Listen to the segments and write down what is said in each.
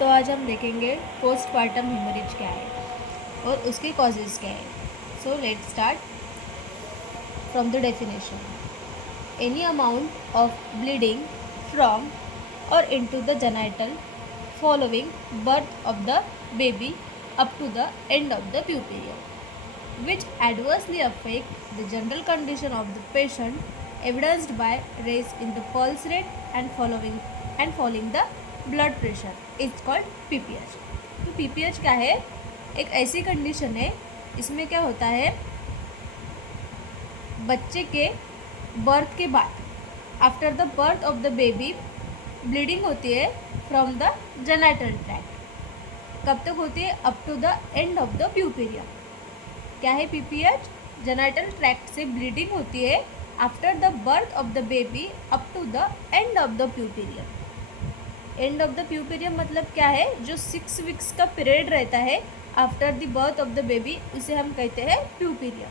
तो आज हम देखेंगे पोस्टपार्टम हेमरेज क्या है और उसके कॉजेज़ क्या है। So let start from the definition. Any amount of bleeding from or into the genital following birth of the baby up to the end of the puberty, which adversely affect the general condition of the patient, evidenced by rise in the pulse rate and falling the blood pressure, is called PPH। तो PPH क्या है? एक ऐसी condition है, इसमें क्या होता है, बच्चे के बर्थ के बाद, after the birth of the baby, bleeding होती है फ्रॉम द जेनिटल ट्रैक्ट। कब तक होती है? Up to the end of the puerperium. क्या है पीपीएच? जेनिटल ट्रैक्ट से ब्लीडिंग होती है after the birth of the baby up to the end of the puerperium. End of the puerperium मतलब क्या है? जो 6 वीक्स का पीरियड रहता है after the birth of the baby, उसे हम कहते हैं प्यूपेरियम।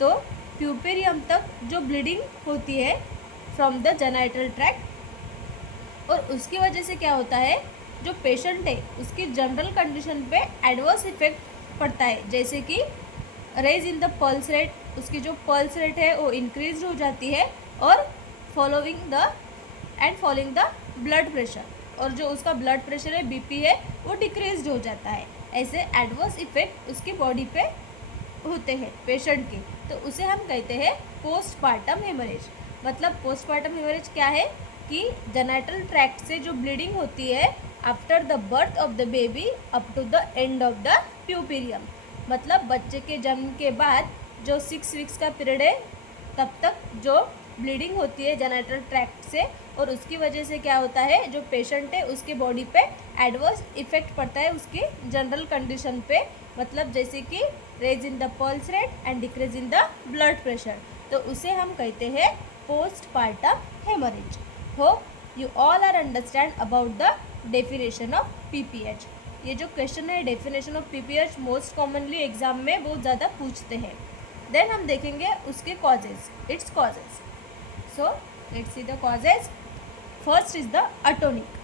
तो प्यूपेरियम तक जो ब्लीडिंग होती है फ्रॉम द जेनिटल ट्रैक्ट, और उसकी वजह से क्या होता है, जो पेशेंट है उसकी जनरल कंडीशन पे एडवर्स इफेक्ट पड़ता है। जैसे कि raise in the pulse rate, उसकी जो पल्स रेट है वो इंक्रीज हो जाती है, और फॉलोइंग द ब्लड प्रेशर, और जो उसका ब्लड प्रेशर है बीपी है वो डिक्रीज हो जाता है। ऐसे एडवर्स इफेक्ट उसकी बॉडी पे होते हैं पेशेंट के, तो उसे हम कहते हैं पोस्टपार्टम हेमरेज। मतलब पोस्टपार्टम हेमरेज क्या है कि जेनिटल ट्रैक्ट से जो ब्लीडिंग होती है after the birth of the baby up to the end of the puerperium. मतलब बच्चे के जन्म के बाद जो 6 वीक्स का पीरियड है तब तक जो ब्लीडिंग होती है जेनिटल ट्रैक्ट से, और उसकी वजह से क्या होता है, जो पेशेंट है उसके बॉडी पे एडवर्स इफेक्ट पड़ता है उसकी जनरल कंडीशन पे। मतलब जैसे कि raise in the pulse rate and decrease in the blood pressure, तो उसे हम कहते हैं postpartum haemorrhage. Hope you all are understand about the definition of PPH. ये जो क्वेश्चन है definition of PPH most commonly exam में बहुत ज़्यादा पूछते हैं। देन हम देखेंगे उसके causes, its causes. So let's see the causes. First is the atonic,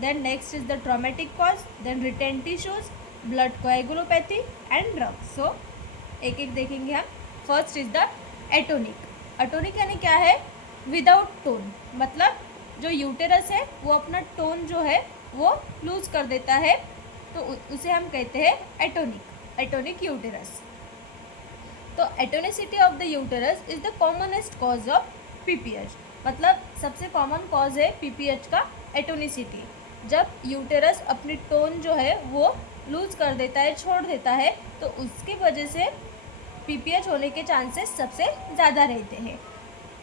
then next is the traumatic cause, then retain tissues, blood coagulopathy and drugs. So एक एक देखेंगे हम। First is the atonic. Atonic यानी क्या है? Without tone. मतलब जो uterus है वो अपना टोन जो है वो लूज कर देता है, तो उसे हम कहते हैं एटोनिक, एटोनिक यूटेरस। तो atonicity of the uterus is the commonest cause of PPH. मतलब सबसे कॉमन कॉज है पीपीएच का एटोनिसिटी। जब यूटेरस अपनी टोन जो है वो लूज कर देता है, छोड़ देता है, तो उसकी वजह से पीपीएच होने के चांसेस सबसे ज़्यादा रहते हैं।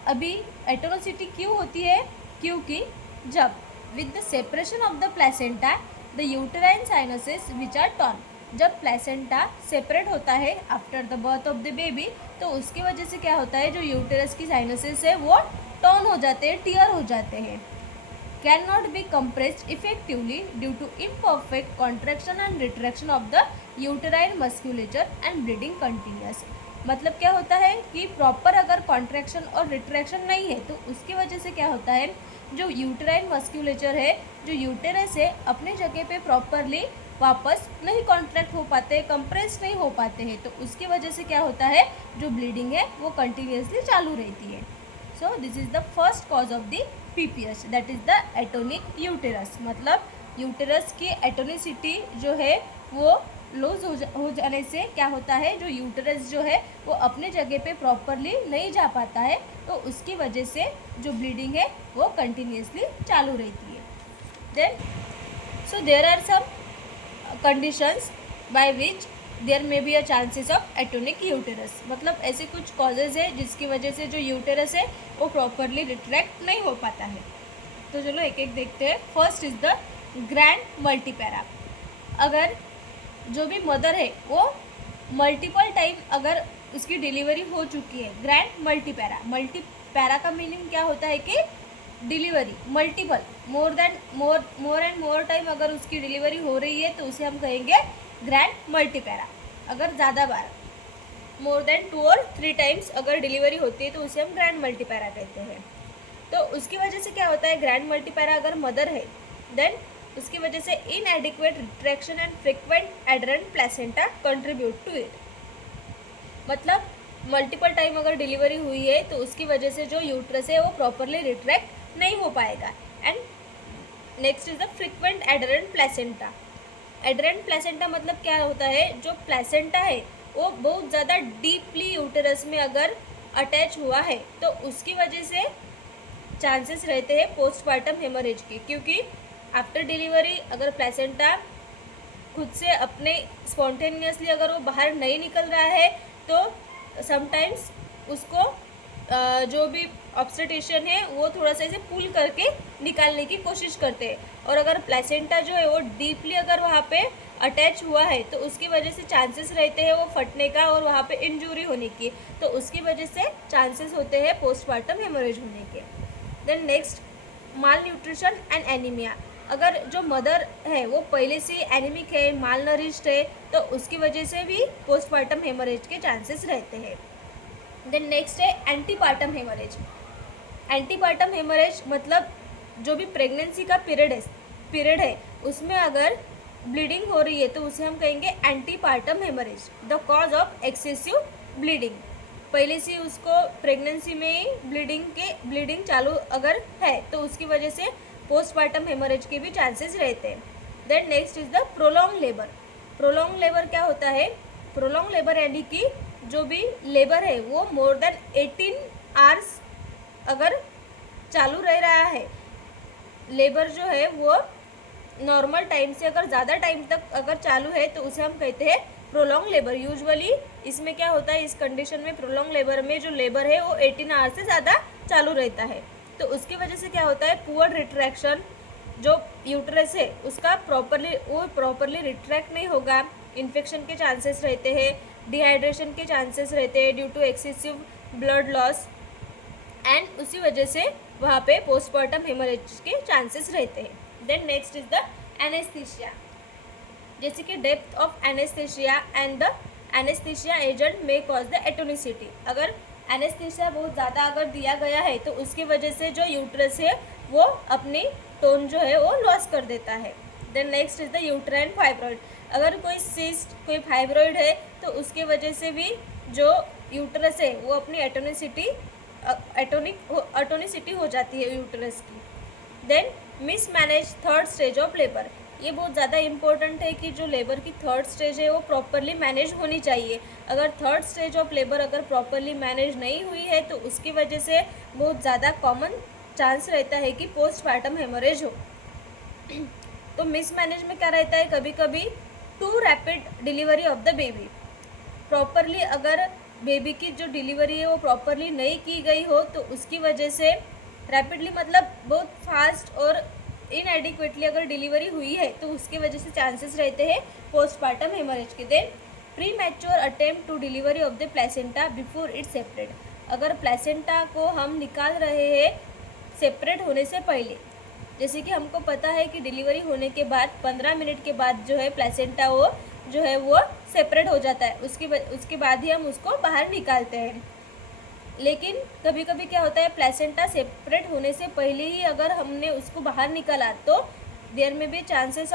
अभी एटोनिसिटी क्यों होती है? क्योंकि जब with the separation of the placenta the uterine sinuses which are torn, जब प्लेसेंटा सेपरेट होता है after the birth of the baby, तो उसकी वजह से क्या होता है, जो यूटेरस की साइनसेस है वो टर्न हो जाते हैं, टीयर हो जाते हैं। Can not be compressed effectively due to imperfect contraction and retraction of the uterine musculature and bleeding continuous. मतलब क्या होता है कि प्रॉपर अगर कॉन्ट्रैक्शन और रिट्रैक्शन नहीं है, तो उसकी वजह से क्या होता है, जो यूटेराइन मस्क्यूलेचर है, जो यूटेरस है, अपने जगह पे प्रॉपरली वापस नहीं कॉन्ट्रैक्ट हो पाते, कंप्रेस नहीं हो पाते हैं, तो उसकी वजह से क्या होता है, जो ब्लीडिंग है वो कंटिन्यूसली चालू रहती है। So this is the first cause of the PPH, that is the atonic uterus. मतलब यूटेरस की एटोनिसिटी जो है वो लूज हो जाने से क्या होता है, जो यूटेरस जो है वो अपने जगह पे प्रॉपरली नहीं जा पाता है, तो उसकी वजह से जो ब्लीडिंग है वो कंटिन्यूसली चालू रहती है। Then so there are some conditions by which there may be a chances of atonic uterus. मतलब ऐसे कुछ कॉजेज है जिसकी वजह से जो यूटेरस है वो प्रॉपरली रिट्रैक्ट नहीं हो पाता है। तो चलो एक एक देखते हैं। First is the grand multipara. अगर जो भी मदर है वो मल्टीपल टाइम अगर उसकी डिलीवरी हो चुकी है, ग्रैंड मल्टीपैरा। मल्टीपैरा का मीनिंग क्या होता है कि delivery multiple, more and more time अगर उसकी डिलीवरी हो रही है तो उसे हम कहेंगे ग्रैंड मल्टीपैरा। अगर ज़्यादा बार मोर देन 2 और 3 टाइम्स अगर डिलीवरी होती है तो उसे हम ग्रैंड मल्टीपैरा कहते हैं। तो उसकी वजह से क्या होता है, ग्रैंड मल्टीपैरा अगर मदर है, देन उसकी वजह से inadequate retraction and frequent adherent placenta contribute to it. मतलब मल्टीपल टाइम अगर डिलीवरी हुई है तो उसकी वजह से जो यूट्रस है वो प्रॉपरली रिट्रैक्ट नहीं हो पाएगा। And next is the frequent adherent placenta. Adherent placenta मतलब क्या होता है, जो प्लेसेंटा है वो बहुत ज़्यादा डीपली यूटरस में अगर अटैच हुआ है तो उसकी वजह से चांसेस रहते हैं पोस्टपार्टम हेमरेज के, क्योंकि आफ्टर डिलीवरी अगर प्लेसेंटा खुद से अपने स्पॉन्टेनियसली अगर वो बाहर नहीं निकल रहा है तो समटाइम्स उसको जो भी ऑब्स्टेट्रिशियन है वो थोड़ा सा इसे पुल करके निकालने की कोशिश करते हैं। और अगर प्लेसेंटा जो है वो डीपली अगर वहाँ पे अटैच हुआ है तो उसकी वजह से चांसेस रहते हैं वो फटने का और वहाँ पे इंजरी होने की, तो उसकी वजह से चांसेस होते हैं पोस्टपार्टम हेमरेज होने के। Then next, malnutrition and anaemia. अगर जो मदर है वो पहले से एनीमिक है, माल नरिश्ड है, तो उसकी वजह से भी पोस्टपार्टम हेमरेज के चांसेस रहते हैं। देन नेक्स्ट है एंटीपार्टम हेमरेज। एंटीपार्टम हेमरेज मतलब जो भी प्रेगनेंसी का पीरियड है उसमें अगर ब्लीडिंग हो रही है तो उसे हम कहेंगे antepartum haemorrhage, the cause of excessive bleeding. पहले से उसको प्रेगनेंसी में ही ब्लीडिंग चालू अगर है तो उसकी वजह से पोस्टपार्टम हेमरेज के भी चांसेस रहते हैं। Then next is the prolong labour. Prolong labour क्या होता है, प्रोलॉन्ग लेबर यानी कि जो भी लेबर है वो मोर देन 18 आवर्स अगर चालू रह रहा है, लेबर जो है वो नॉर्मल टाइम से अगर ज़्यादा टाइम तक अगर चालू है तो उसे हम कहते हैं प्रोलॉन्ग लेबर। यूजुअली इसमें क्या होता है, इस कंडीशन में प्रोलॉन्ग लेबर में जो लेबर है वो 18 आवर्स से ज़्यादा चालू रहता है, तो उसकी वजह से क्या होता है, पुअर रिट्रैक्शन, जो यूट्रस है उसका प्रॉपरली रिट्रैक्ट नहीं होगा, इन्फेक्शन के चांसेस रहते हैं, डिहाइड्रेशन के चांसेस रहते हैं due to excessive blood loss, and उसी वजह से वहाँ पे पोस्टपार्टम हेमरेज के चांसेस रहते हैं। Then next is the anaesthesia, जैसे कि depth of anaesthesia and the anaesthesia agent may cause the atonicity. अगर एनेस्थीसिया बहुत ज़्यादा अगर दिया गया है तो उसकी वजह से जो यूट्रस है वो अपनी टोन जो है वो लॉस कर देता है। Then next is the uterine fibroid. अगर कोई सिस्ट, कोई फाइब्रॉइड है तो उसके वजह से भी जो यूट्रस है वो अपनी एटोनिसिटी हो जाती है यूट्रस की। Then mismanage third stage of labour. ये बहुत ज़्यादा इम्पोर्टेंट है कि जो लेबर की थर्ड स्टेज है वो प्रॉपरली मैनेज होनी चाहिए। अगर थर्ड स्टेज ऑफ लेबर अगर प्रॉपरली मैनेज नहीं हुई है तो उसकी वजह से बहुत ज़्यादा कॉमन चांस रहता है कि पोस्टपार्टम हेमरेज हो। तो मिसमैनेज में क्या रहता है, कभी कभी too rapid delivery of the baby. Properly अगर बेबी की जो डिलीवरी है वो प्रॉपरली नहीं की गई हो तो उसकी वजह से रैपिडली मतलब बहुत फास्ट और इनएडिक्वेटली अगर डिलीवरी हुई है तो उसकी वजह से चांसेस रहते हैं पोस्टपार्टम हेमरेज के। Then premature attempt to delivery of the placenta before it separate. अगर प्लेसेंटा को हम निकाल रहे हैं सेपरेट होने से पहले, जैसे कि हमको पता है कि डिलीवरी होने के बाद 15 मिनट के बाद जो है प्लेसेंटा वो जो है वो सेपरेट हो जाता है, उसके बाद ही हम उसको बाहर निकालते हैं। लेकिन कभी कभी क्या होता है, प्लेसेंटा सेपरेट होने से पहले ही अगर हमने उसको बाहर निकाला तो देयर में भी चांसेस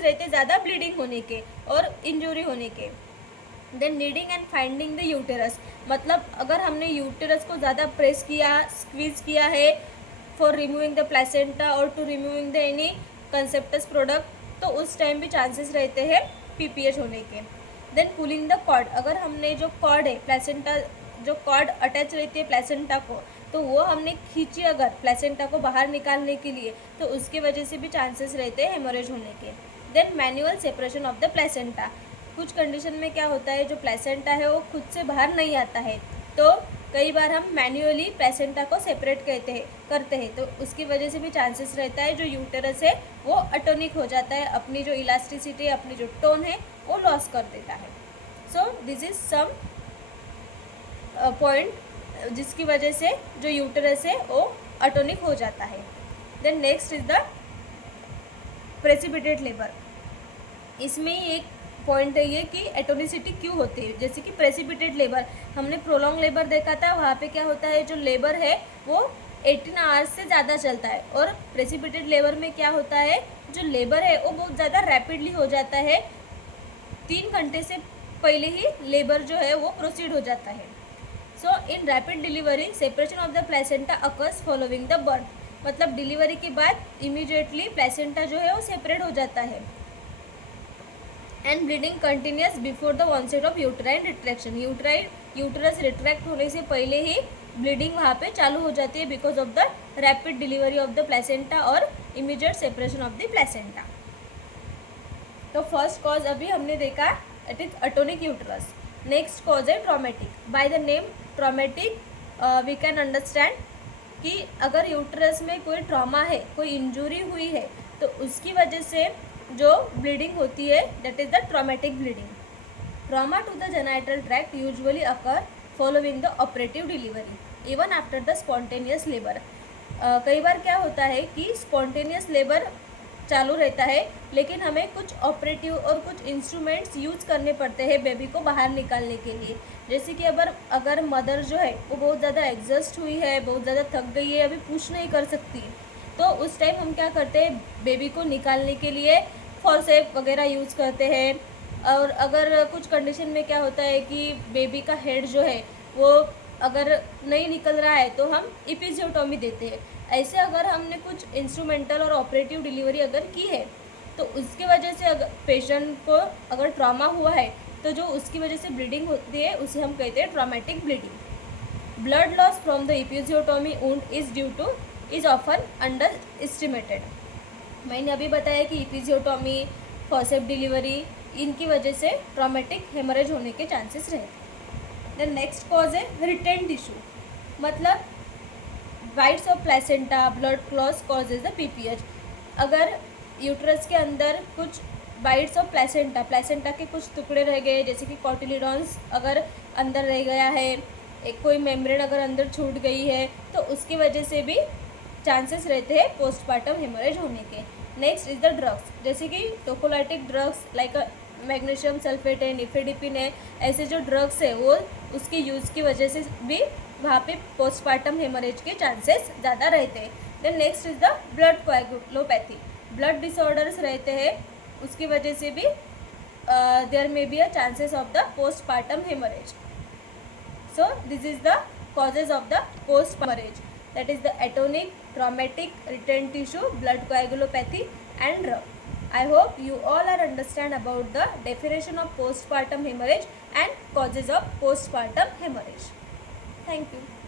रहते ज़्यादा ब्लीडिंग होने के और इंजरी होने के। Then needing and finding the uterus, मतलब अगर हमने यूटेरस को ज़्यादा प्रेस किया, स्क्वीज किया है फॉर रिमूविंग द प्लेसेंटा और to removing the any conceptus product, तो उस टाइम भी चांसेस रहते हैं पीपीएच होने के। देन पुलिंग द कॉर्ड, अगर हमने जो कॉर्ड है प्लेसेंटा, जो कॉर्ड अटैच रहती है प्लेसेंटा को, तो वो हमने खींची अगर प्लेसेंटा को बाहर निकालने के लिए तो उसकी वजह से भी चांसेस रहते हैं हेमरेज होने के। Then manual separation of the placenta, कुछ कंडीशन में क्या होता है, जो प्लेसेंटा है वो खुद से बाहर नहीं आता है तो कई बार हम मैन्युअली प्लेसेंटा को सेपरेट करते हैं तो उसकी वजह से भी चांसेस रहता है जो यूटेरस है वो अटोनिक हो जाता है, अपनी जो इलास्टिसिटी, अपनी जो टोन है वो लॉस कर देता है। So this is some point जिसकी वजह से जो यूटेरस है वो अटोनिक हो जाता है। Then next is the precipitate labour. इसमें एक पॉइंट है ये कि एटोनिसिटी क्यों होती है, जैसे कि प्रेसिपिटेट लेबर, हमने प्रोलॉन्ग लेबर देखा था, वहाँ पे क्या होता है जो लेबर है वो 18 आवर्स से ज़्यादा चलता है। और प्रेसिपिटेड लेबर में क्या होता है, जो लेबर है वो बहुत ज़्यादा रैपिडली हो जाता है, 3 घंटे से पहले ही लेबर जो है वो प्रोसीड हो जाता है। So in rapid delivery separation of the placenta occurs following the birth, मतलब डिलीवरी के बाद इमीडिएटली प्लेसेंटा जो है वो सेपरेट हो जाता है। And bleeding continues before the onset of uterine retraction, uterus retract होने से पहले ही ब्लीडिंग वहाँ पे चालू हो जाती है because of the rapid delivery of the placenta और immediate separation of the placenta. तो फर्स्ट कॉज अभी हमने देखा, it is atonic uterus. Next cause है traumatic. By the name traumatic we can understand कि अगर यूटरस में कोई ट्रॉमा है, कोई इंजरी हुई है, तो उसकी वजह से जो ब्लीडिंग होती है that is the traumatic bleeding. Trauma to the genital tract usually occur following the operative delivery even after the spontaneous labour. कई बार क्या होता है कि स्पॉन्टेनियस लेबर चालू रहता है, लेकिन हमें कुछ ऑपरेटिव और कुछ इंस्ट्रूमेंट्स यूज करने पड़ते हैं बेबी को बाहर निकालने के लिए। जैसे कि अगर मदर जो है वो बहुत ज़्यादा एग्जॉस्ट हुई है, बहुत ज़्यादा थक गई है, अभी पुश नहीं कर सकती, तो उस टाइम हम क्या करते हैं, बेबी को निकालने के लिए फॉर्सेप वगैरह यूज़ करते हैं। और अगर कुछ कंडीशन में क्या होता है कि बेबी का हेड जो है वो अगर नहीं निकल रहा है तो हम इपिजियोटोमी देते हैं। ऐसे अगर हमने कुछ इंस्ट्रूमेंटल और ऑपरेटिव डिलीवरी अगर की है तो उसकी वजह से अगर पेशेंट को अगर ट्रॉमा हुआ है तो जो उसकी वजह से ब्लीडिंग होती है उसे हम कहते हैं traumatic bleeding. Blood loss from the episiotomy wound is often underestimated. मैंने अभी बताया कि इपिजियोटोमी, फॉर्सेप डिलीवरी, इनकी वजह से ट्रॉमेटिक हेमरेज होने के चांसेस रहते हैं। द नेक्स्ट कॉज है रिटेन टिश्यू, मतलब bits of placenta, blood clots causes the PPH. अगर यूट्रस के अंदर कुछ वाइट्स ऑफ प्लेसेंटा के कुछ टुकड़े रह गए, जैसे कि कॉटिलिडॉन्स अगर अंदर रह गया है, एक कोई मेम्ब्रेन अगर अंदर छूट गई है, तो उसकी वजह से भी चांसेस रहते हैं पोस्टपार्टम हेमरेज होने के। नेक्स्ट इज द ड्रग्स, जैसे कि टोकोलाइटिक ड्रग्स लाइक मैग्नीशियम सल्फेट है, निफेडिपिन है, ऐसे जो ड्रग्स है वो उसके यूज़ की वजह से भी वहाँ पे पोस्टपार्टम हेमरेज के चांसेस ज़्यादा रहते हैं। Then next is the blood coagulopathy, blood disorders रहते हैं, उसकी वजह से भी there may be a chances of the postpartum haemorrhage. So this is the causes of the post hemorrhage, that is the atonic, traumatic, retained tissue, blood coagulopathy and drug. I hope you all are understand about the definition of postpartum hemorrhage and causes of postpartum hemorrhage. Thank you.